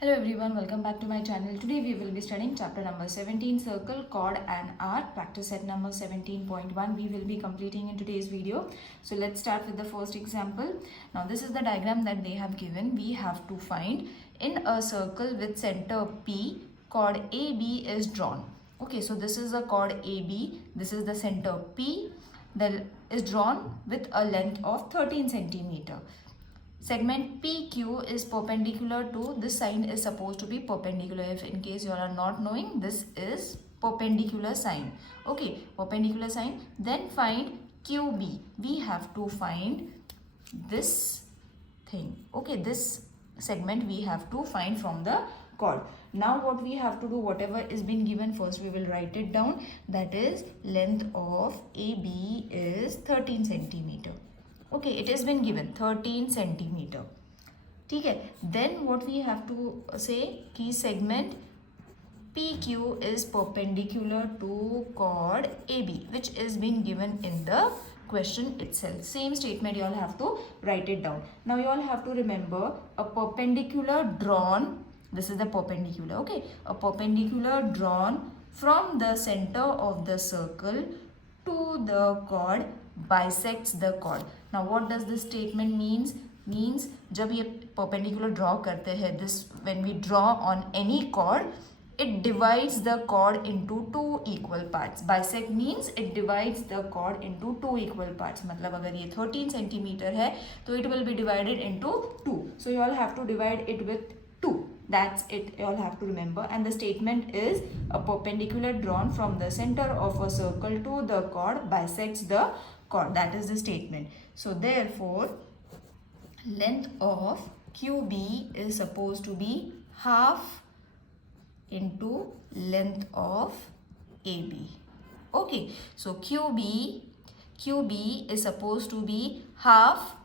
Hello everyone, welcome back to my channel. Today we will be studying chapter number 17, Circle, Chord and Art, practice set number 17.1. We will be completing in today's video. So let's start with the first example. Now this is the diagram that they have given. We have to find in a circle with center P, chord AB is drawn. Okay, so this is the chord AB, this is the center P that is drawn with a length of 13 centimeter. Segment PQ is perpendicular to, this sign is supposed to be perpendicular. If in case you all are not knowing, this is perpendicular sign. Okay, perpendicular sign. Then find QB. We have to find this thing. Okay, this segment we have to find from the chord. Now what we have to do, whatever is been given, first we will write it down. That is length of AB is 13 centimeter. Okay, it has been given 13 centimeter. Okay, then what we have to say, key segment PQ is perpendicular to chord AB, which is being given in the question itself. Same statement, you all have to write it down. Now you all have to remember a perpendicular drawn, this is the perpendicular, okay, a perpendicular drawn from the center of the circle to the chord bisects the chord. Now what does this statement means? Means जब ये perpendicular draw करते हैं, this when we draw on any chord, it divides the chord into two equal parts. Bisect means it divides the chord into two equal parts. मतलब अगर ये 13 centimeter है, तो it will be divided into two. So you all have to divide it with 2. That's it, you all have to remember. And the statement is a perpendicular drawn from the center of a circle to the chord bisects the chord. That is the statement. So therefore, length of QB is supposed to be half into length of AB. Okay, so QB is supposed to be half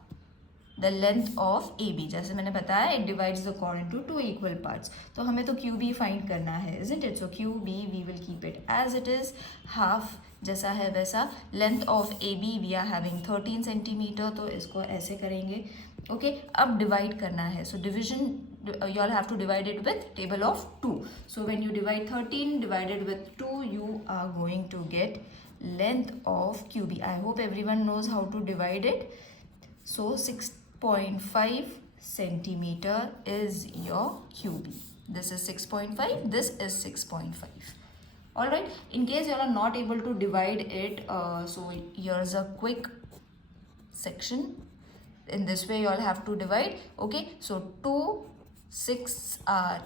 the length of AB. जैसे मैंने बताया, it divides the chord into two equal parts. तो हमें तो QB find करना है, isn't it? So QB we will keep it as it is, half जैसा है वैसा. Length of AB we are having 13 centimeter, तो इसको ऐसे करेंगे. Okay, अब divide करना है. So division you all have to divide it with table of 2. So when you divide 13 divided with 2, you are going to get length of QB. I hope everyone knows how to divide it. So 6.5 centimeter is your QB. This is 6.5, this is 6.5. Alright, in case you are not able to divide it, so here's a quick section. In this way you all have to divide. Okay, so 2, 6,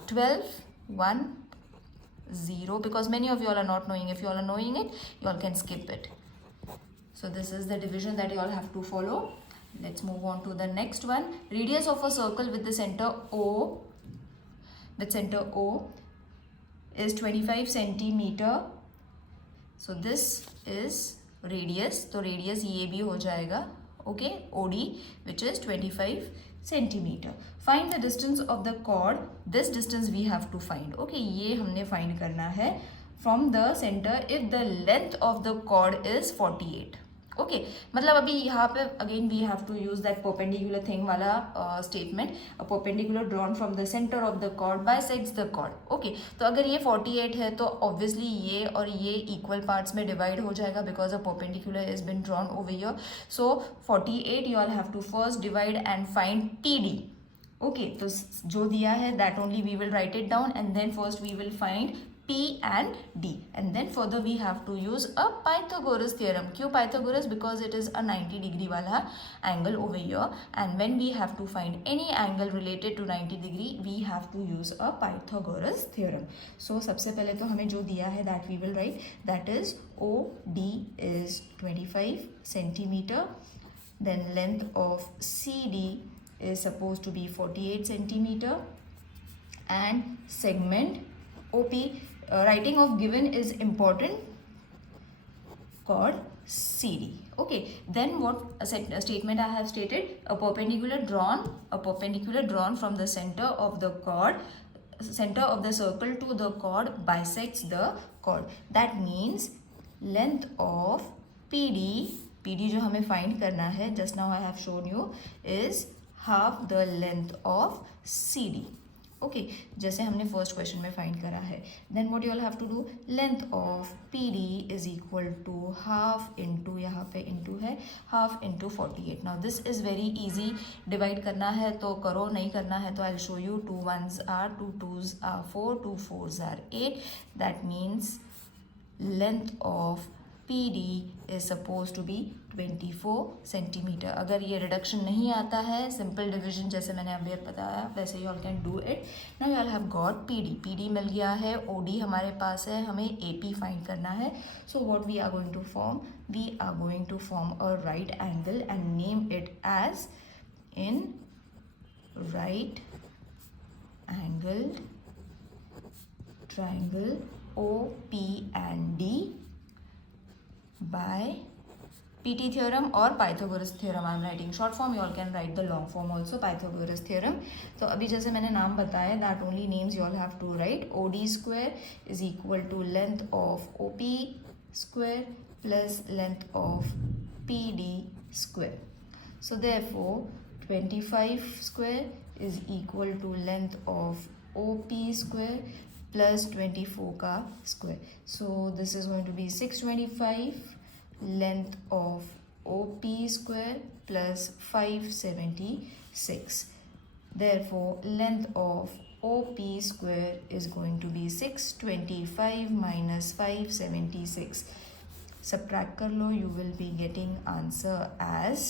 12, 1, 0. Because many of you all are not knowing. If you all are knowing it, you all can skip it. So this is the division that you all have to follow. Let's move on to the next one. Radius of a circle with the center O, is 25 centimeter. So this is radius. So radius ये भी हो जाएगा. Okay, OD, which is 25 centimeter. Find the distance of the chord. This distance we have to find. Okay, ये हमने find करना है from the center if the length of the chord is 48. Okay, मतलब अभी यहाँ पे again we have to use that perpendicular thing वाला statement. A perpendicular drawn from the center of the chord bisects the chord. Okay, तो अगर ये 48 है तो obviously ये और ये equal parts में divide हो जाएगा because a perpendicular has been drawn over here. So 48 you all have to first divide and find PD. Okay, तो जो दिया है that only we will write it down and then first we will find P and D, and then further we have to use a Pythagoras theorem. Q Pythagoras because it is a 90-degree wala angle over here, and when we have to find any angle related to 90 degree, we have to use a Pythagoras theorem. So सबसे पहले तो हमें जो दिया है that we will write, that is OD is 25 centimeter. Then length of CD is supposed to be 48 centimeter, and segment OP. Writing of given is important, chord CD. Okay, then what statement I have stated, a perpendicular drawn from the center of the chord, center of the circle to the chord bisects the chord. That means length of PD जो हमें find करना है, just now I have shown you, is half the length of CD. Okay जैसे हमने first question में find करा है. Then what you all have to do, length of P D is equal to half into, यहाँ पे into है, half into 48. Now this is very easy. Divide करना है तो करो, नहीं करना है तो I will show you. 2 1s are, 2 2s are 4, 2 4s are 8. That means length of PD is supposed to be 24 centimetre. अगर ये रिडक्शन नहीं आता है, सिंपल डिविजन जैसे मैंने अभी बताया वैसे you all can do it. Now you all have got PD मिल गया है, OD हमारे पास है, हमें AP फाइंड करना है. So what we are going to form, we are going to form a right angle and name it as in right angle triangle OP and D by PT theorem or Pythagoras theorem. I am writing short form, you all can write the long form also, Pythagoras theorem. तो अभी जैसे मैंने नाम बताया, that only names you all have to write. OD square is equal to length of OP square plus length of PD square. So therefore 25 square is equal to length of OP square plus 24 का square. So this is going to be 625 length of OP square plus 576. Therefore length of OP square is going to be 625 minus 576. Subtract कर लो, you will be getting answer as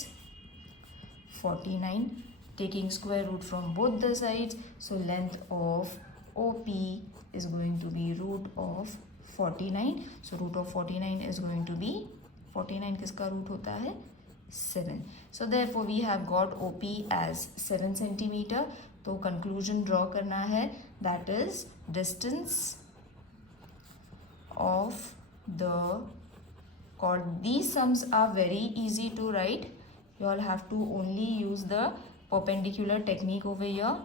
49. Taking square root from both the sides, so length of OP is going to be root of 49. So root of 49 is going to be 49 किसका root होता है 7. So therefore we have got OP as 7 centimeter. तो conclusion draw करना है, that is distance of the chord. These sums are very easy to write. You all have to only use the perpendicular technique over here.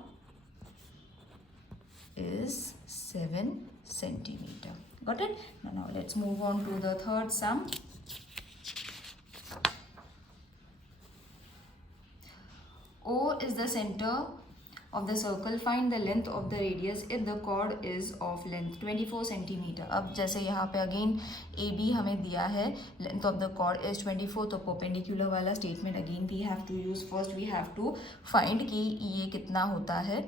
Is 7 centimeter. Got it? Now let's move on to the third sum. O is the center of the circle. Find the length of the radius if the chord is of length 24 centimeter. अब जैसे यहाँ पे again AB हमें दिया है, length of the chord is 24, तो perpendicular वाला statement again we have to use. First we have to find कि ये कितना होता है.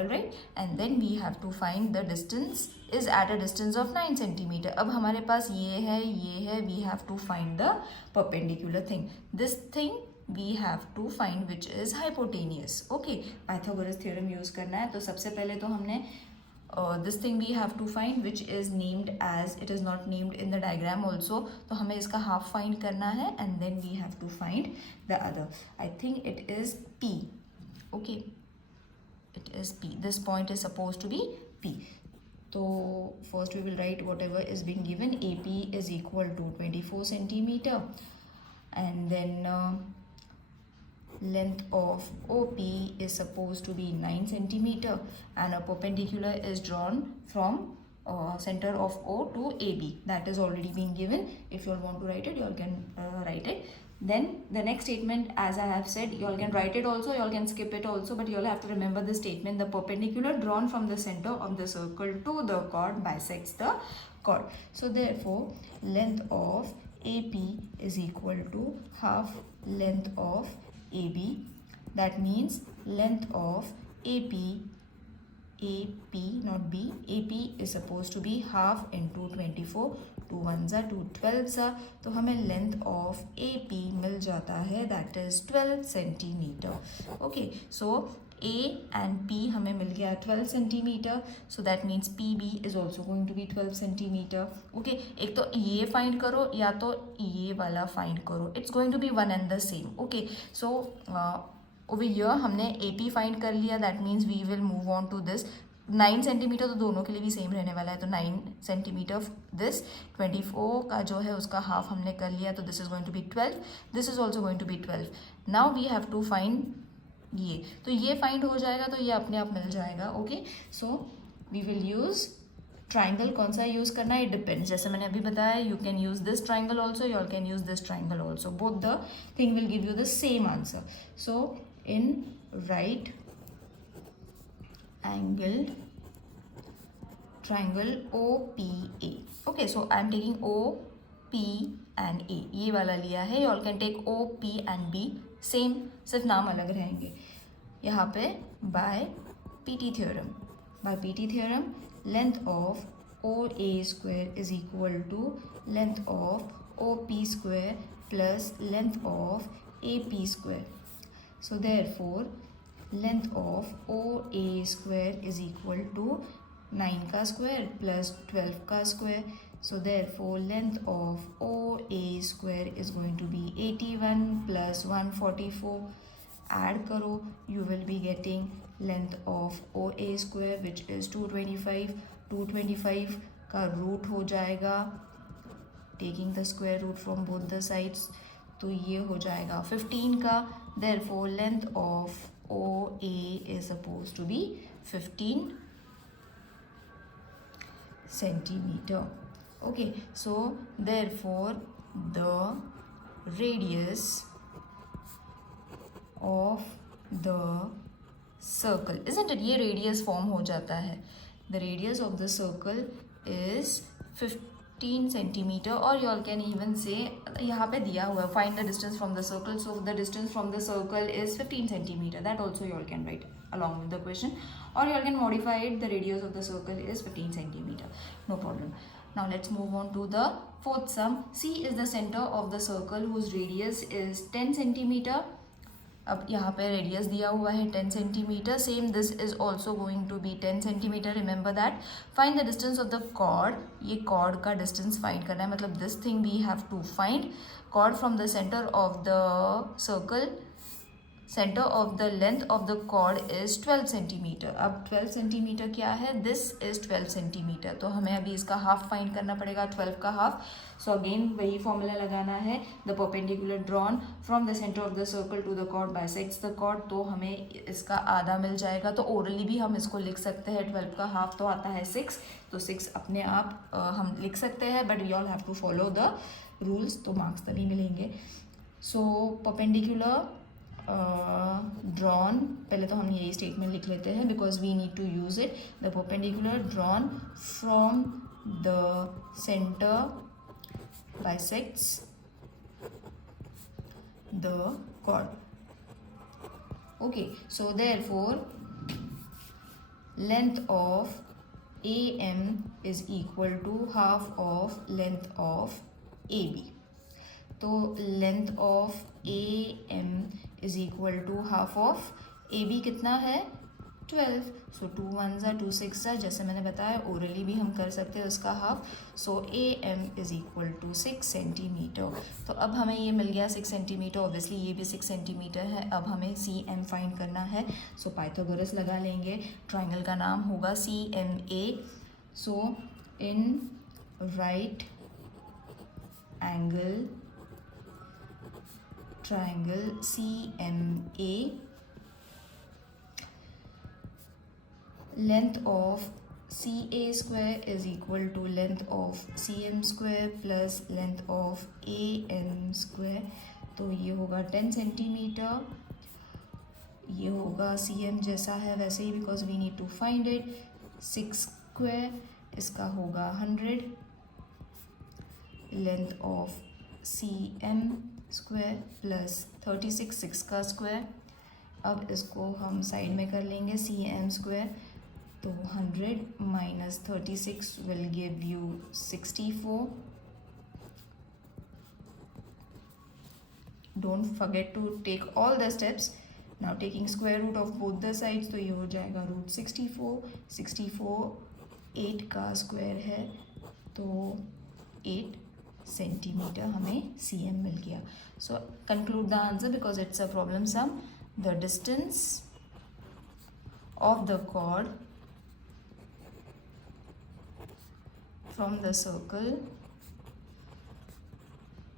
Alright, and then we have to find the distance is at a distance of 9 centimeter. अब हमारे पास ये है, we have to find the perpendicular thing. This thing we have to find which is hypotenuse. Okay, Pythagoras theorem use करना है. तो सबसे पहले तो हमने this thing we have to find which is named as, it is not named in the diagram also. तो हमें इसका half find करना है and then we have to find the other. I think it is P. Okay. It is P. This point is supposed to be P. So first we will write whatever is being given. AP is equal to 24 centimeter and then length of OP is supposed to be 9 centimeter and a perpendicular is drawn from center of O to AB. That is already being given. If you all want to write it, you all can write it. Then the next statement, as I have said, you all can write it also, you all can skip it also, but you all have to remember this statement. The perpendicular drawn from the center of the circle to the chord bisects the chord. So therefore length of AP is equal to half length of AB. That means length of AP not B, AP is supposed to be half into 24. 2 1s are 2 12s are, तो हमें length of AP मिल जाता है, that is 12 centimeter. Okay, so A and P हमें मिल गया 12 centimeter. So that means PB is also going to be 12 centimeter. Okay, एक तो ये find करो या तो ये वाला find करो. It's going to be one and the same. Okay, so over here हमने AP find कर लिया. That means we will move on to this. 9 centimetre तो दोनों के लिए भी सेम रहने वाला है, तो 9 सेंटीमीटर दिस 24 का जो है उसका हाफ हमने कर लिया, तो this is going to be 12, this is also going to be 12. Now we have to find ये, तो ये फाइंड हो जाएगा तो ये अपने आप मिल जाएगा. Okay, so we will use triangle. कौन सा यूज़ करना है, इट डिपेंड्स. जैसे मैंने अभी बताया, you can use this triangle also, you all can use this triangle also. Both the thing will give you the same answer. So in right angle triangle OPA. Okay, so I am taking OP and A, ये वाला लिया है. You all can take OP and B, same, सिर्फ नाम अलग रहेंगे. यहाँ पे by PT theorem. By PT theorem, length of OA square is equal to length of OP square plus length of AP square. So therefore, length of OA square is equal to 9 का square plus 12 का square. So therefore, length of OA square is going to be 81 plus 144. Add करो, you will be getting length of OA square which is 225. 225 का root हो जाएगा, taking the square root from both the sides, तो ये हो जाएगा 15 का. Therefore, length of OA is supposed to be 15 centimeter. Okay, so therefore the radius of the circle, isn't it, ये radius form हो जाता है. The radius of the circle is 15 centimeter, or you all can even say, यहाँ पे दिया हुआ है find the distance from the circle, so the distance from the circle is 15 centimeter. That also you all can write along with the question, or you all can modify it, the radius of the circle is 15 centimeter, no problem. Now let's move on to the fourth sum. C is the center of the circle whose radius is 10 centimeter. अब यहाँ पे radius दिया हुआ है 10 centimeter. Same this is also going to be 10 centimeter. Remember that. Find the distance of the chord. ये chord का distance find करना है, मतलब this thing we have to find. Chord from the centre of the circle, centre of the length of the chord is 12 centimeter. अब 12 centimetre क्या है, this is 12 centimetre. तो हमें अभी इसका हाफ फाइंड करना पड़ेगा, 12 का हाफ. सो अगेन वही फॉर्मूला लगाना है. The perpendicular drawn from the centre of the circle to the chord bisects the chord. तो हमें इसका आधा मिल जाएगा. तो ओरली भी हम इसको लिख सकते हैं. 12 का हाफ तो आता है 6, तो 6 अपने आप हम लिख सकते हैं, but we all have to follow the rules, तो मार्क्स तभी मिलेंगे. सो परपेंडिकुलर ड्रॉन, पहले तो हम यही स्टेटमेंट लिख लेते हैं because we need to use it. The perpendicular drawn from the centre bisects the chord. Okay, so therefore length of AM is equal to half of length of AB. तो length of AM is equal to half of AB कितना है, 12. सो 2 1s are 2 6s are, जैसे मैंने बताया orally भी हम कर सकते हैं उसका half. So AM is equal to 6 centimeter. तो अब हमें ये मिल गया 6 सेंटीमीटर. ऑब्वियसली ये भी 6 सेंटीमीटर है. अब हमें CM फाइंड करना है. सो पाइथागोरस लगा लेंगे. ट्राइंगल का नाम होगा CMA. So in right angle triangle CMA, length of CA square is equal to length of CM square plus length of AM square. तो ये होगा 10 सेंटीमीटर. ये होगा CM जैसा है वैसे ही, because we need to find it. 6 square, इसका होगा 100. Length of CM square plus 36, 6 का स्क्वायर. अब इसको हम साइड में कर लेंगे. CM स्क्वायर, तो 100 minus 36 will give you 64. Don't forget to take all the steps. Now taking square root of both the sides, तो ये हो जाएगा √64. 64 8 का स्क्वायर है, तो 8 सेंटीमीटर हमें CM मिल गया. So conclude the answer because it's a problem sum. The distance of the chord from the circle,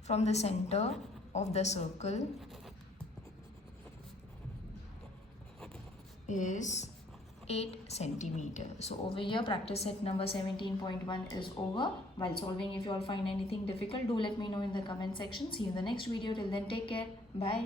from the center of the circle is 8 centimeter. So over here practice set number 17.1 is over. While solving, if you all find anything difficult, do let me know in the comment section. See you in the next video. Till then, take care. Bye.